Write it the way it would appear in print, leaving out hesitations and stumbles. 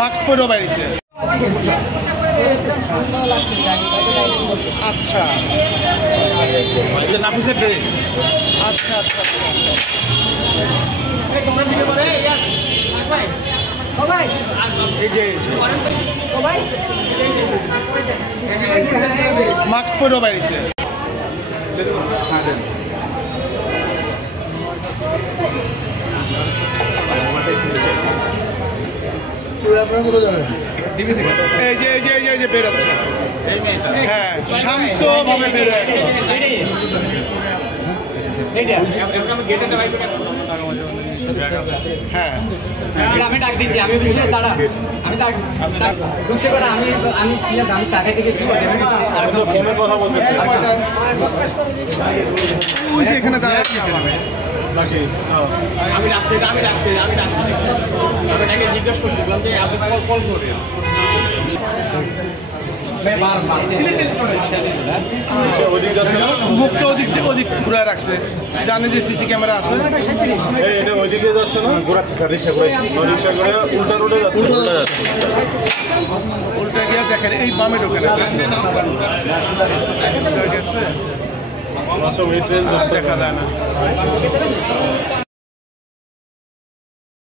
Mask পরেও বাইরেছে। আচ্ছা নাফিসের dress. আচ্ছা আচ্ছা মাস্ক পরেও বাইরেছে। এই যে এই যে এই যে বেরোচ্ছে, হ্যাঁ শান্তভাবে বেরোয়। হ্যাঁ আমি ডাক দিচ্ছি, আমি বলছি দাঁড়া, আমি ঢুকছে করে আমি ছিলাম, আমি চা খাইতে গেছি, ফোনের কথা বলতেছি। ওই যে এখানে দাঁড়াচ্ছি আমি ডাকছি আপনাকে জিজ্ঞেস করছি, বললাম যে আপনি কল করেন। মুখটা ওদিক ঘুরে রাখছে, জানে যে সিসি ক্যামেরা আছে। ওইদিকে যাচ্ছে না, ঘোরাচ্ছে স্যার, রিক্সা করে উল্টা রোডে যাচ্ছে। উল্টা গিয়ে দেখেন এই বামে ঢোকে দেখা যায় না।